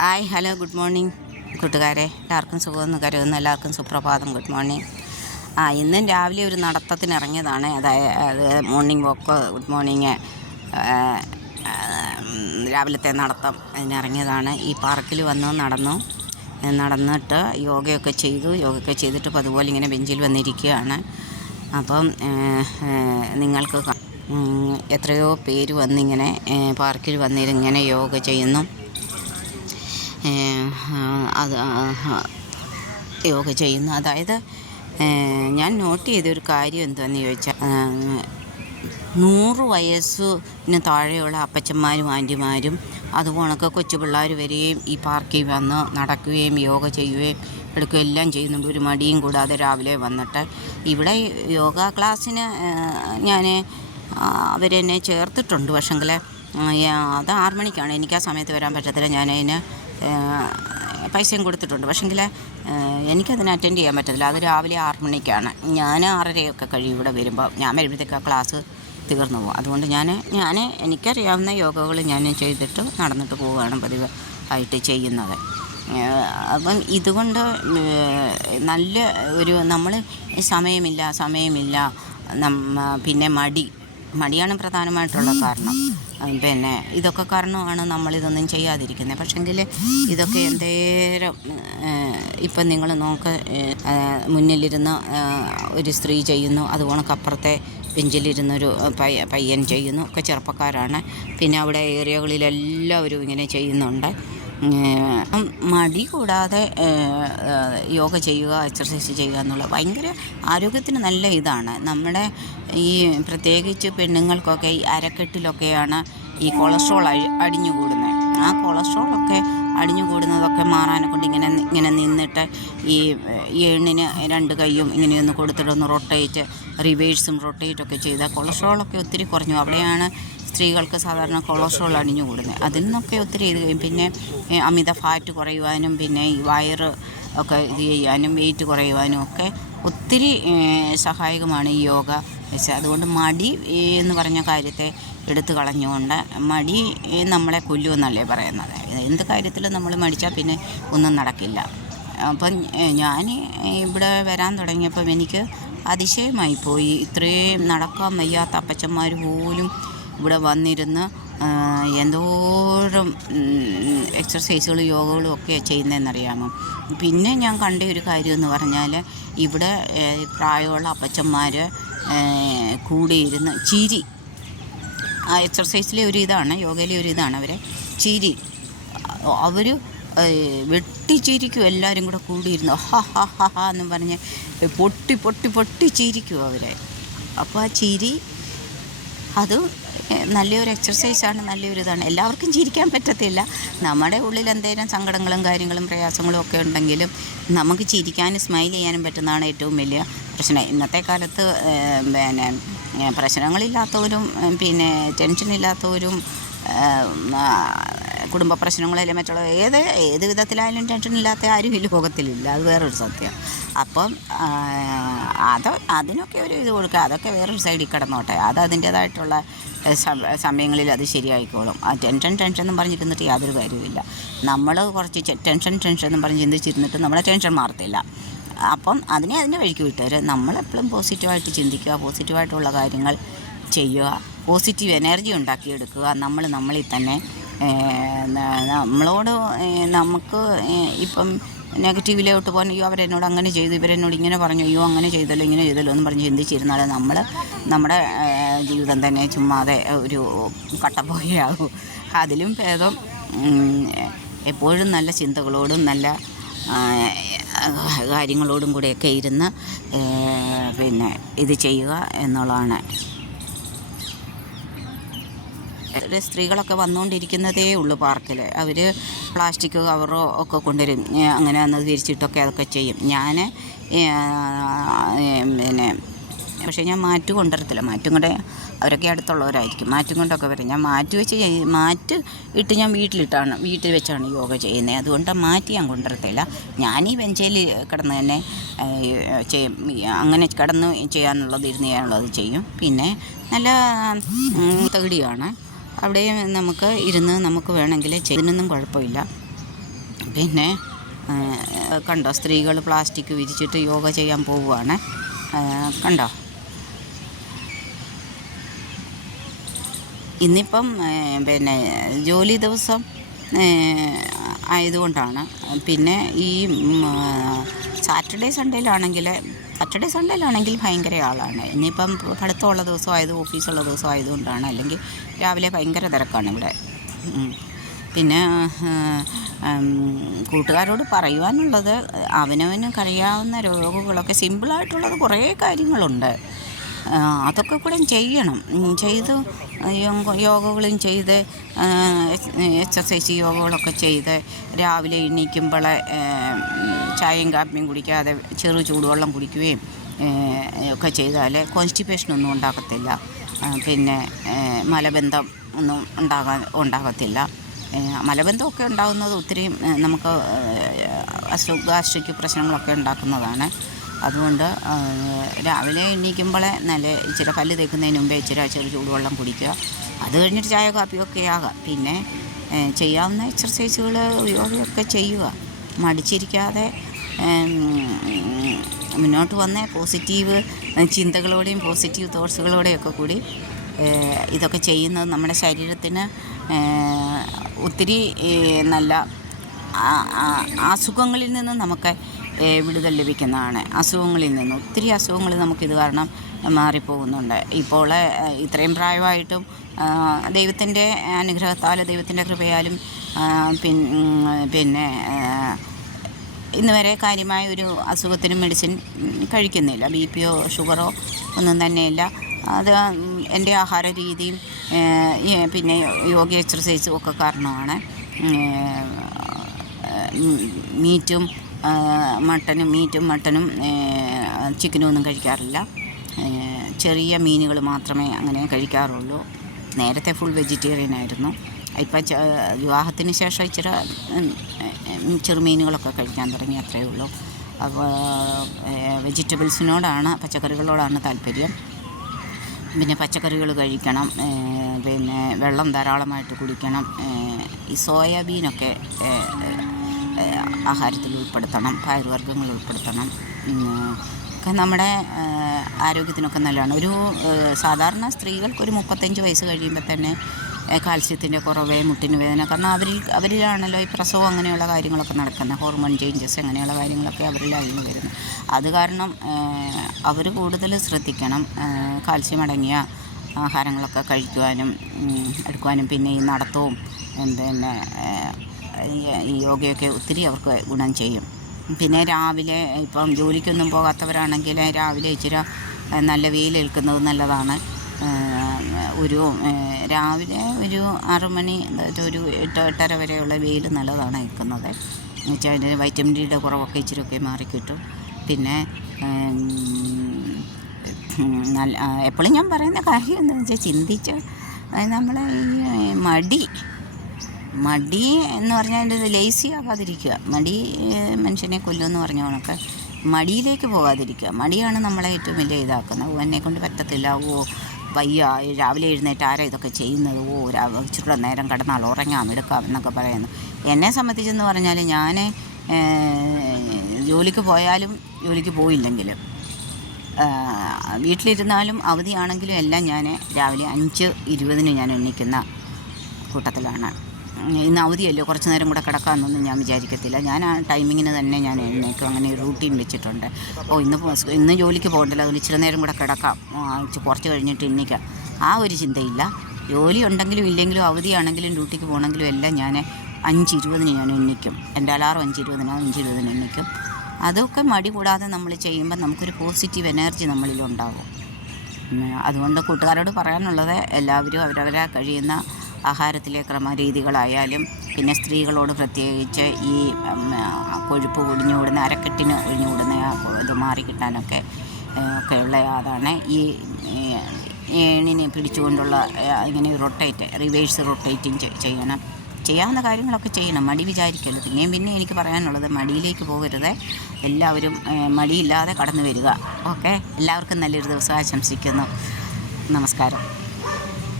Hi hello good morning കൂട്ടുകാരെ, എല്ലാവർക്കും സുഖമെന്ന് കരുതുന്നു. എല്ലാവർക്കും സുപ്രഭാതം, ഗുഡ് മോർണിംഗ്. ഇന്നും രാവിലെ ഒരു നടത്തത്തിന് ഇറങ്ങിയതാണ്. അതായത് മോർണിംഗ് വോക്ക്, ഗുഡ് മോർണിംഗ്, രാവിലത്തെ നടത്തം അതിനിറങ്ങിയതാണ്. ഈ പാർക്കിൽ വന്നു നടന്നിട്ട് യോഗയൊക്കെ ചെയ്തിട്ട് ഇപ്പോൾ അതുപോലെ ഇങ്ങനെ ബെഞ്ചിൽ വന്നിരിക്കുകയാണ്. അപ്പം നിങ്ങൾക്ക് എത്രയോ പേര് വന്നിങ്ങനെ പാർക്കിൽ വന്നിങ്ങനെ യോഗ ചെയ്യുന്നു. അതായത് ഞാൻ നോട്ട് ചെയ്തൊരു കാര്യം എന്താണെന്ന് ചോദിച്ചാൽ, 100 വയസ്സിന് താഴെയുള്ള അപ്പച്ചന്മാരും ആൻറ്റിമാരും അതുപോലൊക്കെ കൊച്ചു പിള്ളേർ വരെയും ഈ പാർക്കിൽ വന്ന് നടക്കുകയും യോഗ ചെയ്യുകയും എടുക്കുകയും എല്ലാം ചെയ്യുന്നുണ്ട്. ഒരു മടിയും കൂടാതെ രാവിലെ വന്നിട്ട് ഇവിടെ യോഗ ക്ലാസ്സിന് ഞാൻ അവരെന്നെ ചേർത്തിട്ടുണ്ട്. പക്ഷെങ്കിൽ അത് 6 മണിക്കാണ്. എനിക്ക് ആ സമയത്ത് വരാൻ പറ്റത്തില്ല. ഞാനതിന് പൈസയും കൊടുത്തിട്ടുണ്ട്. പക്ഷെങ്കിൽ എനിക്കതിന് അറ്റൻഡ് ചെയ്യാൻ പറ്റത്തില്ല. അത് രാവിലെ 6 മണിക്കാണ്. ഞാൻ 6:30 കഴിയും ഇവിടെ വരുമ്പോൾ. ഞാൻ വരുമ്പോഴത്തേക്ക് ആ ക്ലാസ് തീർന്നു പോകും. അതുകൊണ്ട് ഞാൻ എനിക്കറിയാവുന്ന യോഗകൾ ഞാൻ ചെയ്തിട്ട് നടന്നിട്ട് പോവുകയാണ് പതിവ് ആയിട്ട് ചെയ്യുന്നത്. അപ്പം ഇതുകൊണ്ട് നല്ല ഒരു നമ്മൾ സമയമില്ല പിന്നെ മടിയാണ് പ്രധാനമായിട്ടുള്ള കാരണം. പിന്നെ ഇതൊക്കെ കാരണമാണ് നമ്മളിതൊന്നും ചെയ്യാതിരിക്കുന്നത്. പക്ഷെങ്കിൽ ഇതൊക്കെ എന്തേരം ഇപ്പം നിങ്ങൾ മുന്നിലിരുന്ന് ഒരു സ്ത്രീ ചെയ്യുന്നു, അതുപോണക്കപ്പുറത്തെ ബെഞ്ചിലിരുന്നൊരു പയ്യൻ ചെയ്യുന്നു, ഒക്കെ ചെറുപ്പക്കാരാണ്. പിന്നെ അവിടെ ഏരിയകളിലെല്ലാവരും ഇങ്ങനെ ചെയ്യുന്നുണ്ട്. മടി കൂടാതെ യോഗ ചെയ്യുക, എക്സർസൈസ് ചെയ്യുക എന്നുള്ളത് ഭയങ്കര ആരോഗ്യത്തിന് നല്ല ഇതാണ്. നമ്മുടെ ഈ പ്രത്യേകിച്ച് പെണ്ണുങ്ങൾക്കൊക്കെ ഈ അരക്കെട്ടിലൊക്കെയാണ് ഈ കൊളസ്ട്രോൾ അടിഞ്ഞുകൂടുന്നത്. ആ കൊളസ്ട്രോളൊക്കെ അടിഞ്ഞുകൂടുന്നതൊക്കെ മാറാനെ കൊണ്ട് ഇങ്ങനെ നിന്നിട്ട് ഈ എണ്ണിന് 2 കൈയും ഇങ്ങനെയൊന്ന് കൊടുത്തിട്ടൊന്ന് റിവേഴ്സും റൊട്ടേറ്റൊക്കെ ചെയ്താൽ കൊളസ്ട്രോളൊക്കെ ഒത്തിരി കുറഞ്ഞു. അവിടെയാണ് സ്ത്രീകൾക്ക് സാധാരണ കൊളസ്ട്രോൾ അടിഞ്ഞുകൂടുന്നത്. അതിൽ നിന്നൊക്കെ ഒത്തിരി പിന്നെ അമിത ഫാറ്റ് കുറയുവാനും പിന്നെ ഈ വയറ് ഒക്കെ ഇത് ചെയ്യാനും വെയിറ്റ് കുറയുവാനും ഒക്കെ ഒത്തിരി സഹായകമാണ് ഈ യോഗ. അതുകൊണ്ട് മടി എന്ന് പറഞ്ഞ കാര്യത്തെ എടുത്തു കളഞ്ഞുകൊണ്ട്, മടി നമ്മളെ കൊല്ലുമെന്നല്ലേ പറയുന്നത്. എന്ത് കാര്യത്തിലും നമ്മൾ മടിച്ചാൽ പിന്നെ ഒന്നും നടക്കില്ല. അപ്പം ഞാൻ ഇവിടെ വരാൻ തുടങ്ങിയപ്പം എനിക്ക് അതിശയമായിപ്പോയി. ഇത്രയും നടക്കാൻ വയ്യാത്ത അപ്പച്ചന്മാർ പോലും ഇവിടെ വന്നിരുന്ന് എന്തോരം എക്സർസൈസുകളും യോഗകളും ഒക്കെ ചെയ്യുന്നതെന്നറിയാമോ. പിന്നെ ഞാൻ കണ്ട ഒരു കാര്യമെന്ന് പറഞ്ഞാൽ, ഇവിടെ പ്രായമുള്ള അപ്പച്ചന്മാർ കൂടിയിരുന്ന് ചിരി, ആ എക്സർസൈസിലെ ഒരു ഇതാണ്, യോഗയിലെ ഒരു ഇതാണ് അവരെ ചിരി. അവർ വെട്ടിച്ചിരിക്കും. എല്ലാവരും കൂടെ കൂടിയിരുന്നു ഹാ ഹാ ഹാ ഹാ എന്നും പറഞ്ഞ് പൊട്ടി ചിരിക്കും അവരെ. അപ്പോൾ ആ ചിരി അത് നല്ലൊരു എക്സർസൈസാണ്, നല്ലൊരു ഇതാണ്. എല്ലാവർക്കും ചിരിക്കാൻ പറ്റത്തില്ല. നമ്മുടെ ഉള്ളിൽ എന്തെങ്കിലും സങ്കടങ്ങളും കാര്യങ്ങളും പ്രയാസങ്ങളും ഒക്കെ ഉണ്ടെങ്കിലും നമുക്ക് ചിരിക്കാനും സ്മൈൽ ചെയ്യാനും പറ്റുന്നതാണ് ഏറ്റവും വലിയ പ്രശ്നം. ഇന്നത്തെ കാലത്ത് പിന്നെ പ്രശ്നങ്ങളില്ലാത്തവരും പിന്നെ ടെൻഷനില്ലാത്തവരും കുടുംബ പ്രശ്നങ്ങളെല്ലാം മറ്റുള്ള ഏത് വിധത്തിലായാലും ടെൻഷനില്ലാത്ത ആരും ഈ ലോകത്തിലില്ല. അത് വേറൊരു സത്യം. അപ്പം അതിനൊക്കെ ഒരു ഇത് കൊടുക്കുക, അതൊക്കെ വേറൊരു സൈഡിൽ കിടന്നോട്ടെ. അത് അതിൻ്റേതായിട്ടുള്ള സമയങ്ങളിൽ അത് ശരിയായിക്കോളും. ആ ടെൻഷൻ എന്നും പറഞ്ഞിരുന്നിട്ട് യാതൊരു കാര്യവുമില്ല. നമ്മൾ കുറച്ച് ടെൻഷൻ എന്നും പറഞ്ഞ് ചിന്തിച്ചിരുന്നിട്ട് നമ്മളെ ടെൻഷൻ മാറത്തില്ല. അപ്പം അതിൻ്റെ വഴിക്ക് വിട്ടേര്. നമ്മളെപ്പോഴും പോസിറ്റീവായിട്ട് ചിന്തിക്കുക, പോസിറ്റീവായിട്ടുള്ള കാര്യങ്ങൾ ചെയ്യുക, പോസിറ്റീവ് എനർജി ഉണ്ടാക്കിയെടുക്കുക. നമ്മളിൽ തന്നെ നമുക്ക് ഇപ്പം നെഗറ്റീവിലോട്ട് പോകാൻ, അയ്യോ അവരെന്നോട് അങ്ങനെ ചെയ്തു, ഇവരെന്നോട് ഇങ്ങനെ പറഞ്ഞു, അയ്യോ അങ്ങനെ ചെയ്തല്ലോ ഇങ്ങനെ ചെയ്തല്ലോ എന്ന് പറഞ്ഞ് ചിന്തിച്ചിരുന്നാൽ നമ്മുടെ ജീവിതം തന്നെ ചുമ്മാതെ ഒരു കട്ടപ്പോയാകും. അതിലും ഭേദം എപ്പോഴും നല്ല ചിന്തകളോടും നല്ല കാര്യങ്ങളോടും കൂടെയൊക്കെ ഇരുന്ന് പിന്നെ ഇത് ചെയ്യുക എന്നുള്ളതാണ്. സ്ത്രീകളൊക്കെ വന്നുകൊണ്ടിരിക്കുന്നതേ ഉള്ളൂ പാർക്കിൽ. അവർ പ്ലാസ്റ്റിക് കവറോ ഒക്കെ കൊണ്ടുവരും, അങ്ങനെ അന്ന് തിരിച്ചിട്ടൊക്കെ അതൊക്കെ ചെയ്യും. ഞാൻ പിന്നെ പക്ഷേ ഞാൻ മാറ്റ് കൊണ്ടുവരത്തില്ല. മാറ്റും കൊണ്ട് അവരൊക്കെ അടുത്തുള്ളവരായിരിക്കും, മാറ്റും കൊണ്ടൊക്കെ വരും. ഞാൻ മാറ്റ് ഇട്ട് ഞാൻ വീട്ടിൽ വെച്ചാണ് യോഗ ചെയ്യുന്നത്. അതുകൊണ്ട് മാറ്റി ഞാൻ കൊണ്ടുവരത്തില്ല. ഞാൻ ഈ ബെഞ്ചിൽ കിടന്ന് തന്നെ അങ്ങനെ കിടന്ന് ഇരുന്ന് ചെയ്യാനുള്ളത് ചെയ്യും. പിന്നെ നല്ല തകിടിയാണ്, അവിടെ നമുക്ക് ഇരുന്ന് നമുക്ക് വേണമെങ്കിൽ ചെയ്യുന്നൊന്നും കുഴപ്പമില്ല. പിന്നെ കണ്ടോ, സ്ത്രീകൾ പ്ലാസ്റ്റിക് വിരിച്ചിട്ട് യോഗ ചെയ്യാൻ പോവുകയാണ്. കണ്ടോ, ഇന്നിപ്പം പിന്നെ ജോലി ദിവസം ആയതുകൊണ്ടാണ്. പിന്നെ ഈ സാറ്റർഡേ സൺഡേയിലാണെങ്കിൽ ഭയങ്കര ആളാണ്. ഇന്നിപ്പം പഠിത്തമുള്ള ദിവസമായത്, ഓഫീസുള്ള ദിവസം ആയതുകൊണ്ടാണ്. അല്ലെങ്കിൽ രാവിലെ ഭയങ്കര തിരക്കാണ് ഇവിടെ. പിന്നെ കൂട്ടുകാരോട് പറയുവാനുള്ളത്, അവനവന് കഴിയാവുന്ന രോഗങ്ങളൊക്കെ സിമ്പിളായിട്ടുള്ളത് കുറേ കാര്യങ്ങളുണ്ട്. അതൊക്കെ കൂടെ ചെയ്യണം. യോഗകളും ചെയ്ത്, എക്സസൈസ് യോഗകളൊക്കെ ചെയ്ത്, രാവിലെ എണീക്കുമ്പോൾ ചായയും കാപ്പിയും കുടിക്കാതെ ചെറു ചൂടുവെള്ളം കുടിക്കുകയും ഒക്കെ ചെയ്താൽ കോൺസ്റ്റിപ്പേഷനൊന്നും ഉണ്ടാകത്തില്ല. പിന്നെ മലബന്ധം ഒന്നും ഉണ്ടാകത്തില്ല. മലബന്ധമൊക്കെ ഉണ്ടാകുന്നത് ഒത്തിരി നമുക്ക് ഗാസ്ട്രിക് പ്രശ്നങ്ങളൊക്കെ ഉണ്ടാക്കുന്നതാണ്. അതുകൊണ്ട് രാവിലെ എണീക്കുമ്പോൾ നല്ല ഇച്ചിരി പല്ല് തേക്കുന്നതിന് മുമ്പേ ചെറു ചൂടുവെള്ളം കുടിക്കുക. അത് കഴിഞ്ഞിട്ട് ചായ കാപ്പിയൊക്കെ ആകാം. പിന്നെ ചെയ്യാവുന്ന എക്സർസൈസുകൾ, യോഗയൊക്കെ ചെയ്യുക. മടിച്ചിരിക്കാതെ മുന്നോട്ട് വന്ന് പോസിറ്റീവ് ചിന്തകളോടെയും പോസിറ്റീവ് തോട്ട്സുകളോടെയൊക്കെ കൂടി ഇതൊക്കെ ചെയ്യുന്നത് നമ്മുടെ ശരീരത്തിന് ഒത്തിരി നല്ല അസുഖങ്ങളിൽ നിന്ന് നമുക്ക് വിടുതൽ ലഭിക്കുന്നതാണ്. ഒത്തിരി അസുഖങ്ങൾ നമുക്കിത് കാരണം മാറിപ്പോകുന്നുണ്ട്. ഇപ്പോൾ ഇത്രയും പ്രായമായിട്ടും ദൈവത്തിൻ്റെ അനുഗ്രഹത്താൽ, ദൈവത്തിൻ്റെ കൃപയാലും പിന്നെ ഇന്ന് വരെ കാര്യമായ ഒരു അസുഖത്തിനും മെഡിസിൻ കഴിക്കുന്നില്ല. ബിപിയോ ഷുഗറോ ഒന്നും തന്നെയില്ല. അത് എൻ്റെ ആഹാര രീതിയും പിന്നെ യോഗ എക്സർസൈസും ഒക്കെ കാരണമാണ്. മീറ്റും മട്ടനും ചിക്കനും ഒന്നും കഴിക്കാറില്ല. ചെറിയ മീനുകൾ മാത്രമേ അങ്ങനെ കഴിക്കാറുള്ളൂ. നേരത്തെ ഫുൾ വെജിറ്റേറിയൻ ആയിരുന്നു. ഇപ്പം വിവാഹത്തിന് ശേഷം ഇച്ചിരി ചെറുമീനുകളൊക്കെ കഴിക്കാൻ തുടങ്ങി, അത്രയേ ഉള്ളൂ. അപ്പോൾ വെജിറ്റബിൾസിനോടാണ്, പച്ചക്കറികളോടാണ് താല്പര്യം. പിന്നെ പച്ചക്കറികൾ കഴിക്കണം. പിന്നെ വെള്ളം ധാരാളമായിട്ട് കുടിക്കണം. ഈ സോയാബീനൊക്കെ ആഹാരത്തിൽ ഉൾപ്പെടുത്തണം. പയറുവർഗ്ഗങ്ങൾ ഉൾപ്പെടുത്തണം. ഒക്കെ നമ്മുടെ ആരോഗ്യത്തിനൊക്കെ നല്ലതാണ്. ഒരു സാധാരണ സ്ത്രീകൾക്കൊരു 35 വയസ്സ് കഴിയുമ്പോൾ തന്നെ കാൽസ്യത്തിൻ്റെ കുറവ്, മുട്ടിന് വേദന, കാരണം അവരിലാണല്ലോ ഈ പ്രസവം അങ്ങനെയുള്ള കാര്യങ്ങളൊക്കെ നടക്കുന്നത്. ഹോർമോൺ ചേഞ്ചസ് അങ്ങനെയുള്ള കാര്യങ്ങളൊക്കെ അവരിലായിരുന്നു വരുന്നത്. അത് കാരണം അവർ കൂടുതൽ ശ്രദ്ധിക്കണം. കാൽസ്യം അടങ്ങിയ ആഹാരങ്ങളൊക്കെ കഴിക്കുവാനും എടുക്കുവാനും, പിന്നെ ഈ നടത്തവും പിന്നെ ഈ യോഗയൊക്കെ ഒത്തിരി അവർക്ക് ഗുണം ചെയ്യും. പിന്നെ രാവിലെ ഇപ്പം ജോലിക്കൊന്നും പോകാത്തവരാണെങ്കിൽ രാവിലെ ഇച്ചിരി നല്ല വെയിലേൽക്കുന്നത് നല്ലതാണ്. രാവിലെ ഒരു 6 മണി, ഒരു 8-8:30 വരെയുള്ള വെയിൽ നല്ലതാണ് ഏൽക്കുന്നത്. എന്ന് വെച്ചാൽ അതിൻ്റെ വൈറ്റമിൻ ഡിയുടെ കുറവൊക്കെ ഇച്ചിരിയൊക്കെ മാറിക്കിട്ടും. പിന്നെ എപ്പോഴും ഞാൻ പറയുന്ന കാര്യം എന്താണെന്ന് വെച്ചാൽ, ചിന്തിച്ച് നമ്മളെ ഈ മടി എന്ന് പറഞ്ഞാൽ അതിൻ്റെ ലേസി ആകാതിരിക്കുക. മടി മനുഷ്യനെ കൊല്ലുമെന്ന് പറഞ്ഞ കണക്ക് മടിയിലേക്ക് പോകാതിരിക്കുക. മടിയാണ് നമ്മളെ ഏറ്റവും വലിയ ഇതാക്കുന്നത്. എന്നെക്കൊണ്ട് പറ്റത്തില്ല, വയ്യ, രാവിലെ എഴുന്നേറ്റ് ആരാ ഇതൊക്കെ ചെയ്യുന്നത്, ഇച്ചിരി നേരം കിടന്നാൽ ഉറങ്ങാം, എടുക്കാം എന്നൊക്കെ പറയുന്നു. എന്നെ സംബന്ധിച്ചെന്ന് പറഞ്ഞാൽ, ഞാൻ ജോലിക്ക് പോയാലും ജോലിക്ക് പോയില്ലെങ്കിലും വീട്ടിലിരുന്നാലും അവധിയാണെങ്കിലും എല്ലാം ഞാൻ രാവിലെ 5:20 ഞാൻ എണീക്കുന്ന കൂട്ടത്തിലാണ്. ഇന്ന് അവധിയല്ലോ, കുറച്ച് നേരം കൂടെ കിടക്കാമെന്നൊന്നും ഞാൻ വിചാരിക്കത്തില്ല. ഞാൻ ആ ടൈമിങ്ങിന് തന്നെ ഞാൻ എഴുന്നേക്കും. അങ്ങനെ ഒരു റൂട്ടീൻ വെച്ചിട്ടുണ്ട്. ഇന്ന് ജോലിക്ക് പോകണ്ടല്ലോ, അതുകൊണ്ട് ഇച്ചിരി നേരം കൂടെ കിടക്കാം, കുറച്ച് കഴിഞ്ഞിട്ട് എണീക്കാം, ആ ഒരു ചിന്തയില്ല. ജോലി ഉണ്ടെങ്കിലും ഇല്ലെങ്കിലും, അവധിയാണെങ്കിലും ഡ്യൂട്ടിക്ക് പോകണമെങ്കിലും എല്ലാം ഞാൻ 5:20 ഞാൻ എണീക്കും. എൻ്റെ അലാറം 5:20 എണീക്കും. അതൊക്കെ മടി കൂടാതെ നമ്മൾ ചെയ്യുമ്പോൾ നമുക്കൊരു പോസിറ്റീവ് എനർജി നമ്മളിലുണ്ടാകും. അതുകൊണ്ട് കൂട്ടുകാരോട് പറയാനുള്ളത്, എല്ലാവരും അവരവരെ കഴിയുന്ന ആഹാരത്തിലെ ക്രമരീതികളായാലും, പിന്നെ സ്ത്രീകളോട് പ്രത്യേകിച്ച് ഈ കൊഴുപ്പ് ഒഴിഞ്ഞുകൂടുന്ന, അരക്കെട്ടിന് ഒഴിഞ്ഞുകൂടുന്ന ഇത് മാറിക്കിട്ടാനൊക്കെ ഒക്കെയുള്ള അതാണ് ഈ ഏണിനെ പിടിച്ചുകൊണ്ടുള്ള ഇങ്ങനെ റിവേഴ്സ് റൊട്ടേറ്റിങ് ചെയ്യണം. ചെയ്യാവുന്ന കാര്യങ്ങളൊക്കെ ചെയ്യണം. മടി വിചാരിക്കരുത്. പിന്നെ എനിക്ക് പറയാനുള്ളത്, മടിയിലേക്ക് പോകരുത്. എല്ലാവരും മടിയില്ലാതെ കടന്നു വരിക. ഓക്കെ, എല്ലാവർക്കും നല്ലൊരു ദിവസം ആശംസിക്കുന്നു. നമസ്കാരം.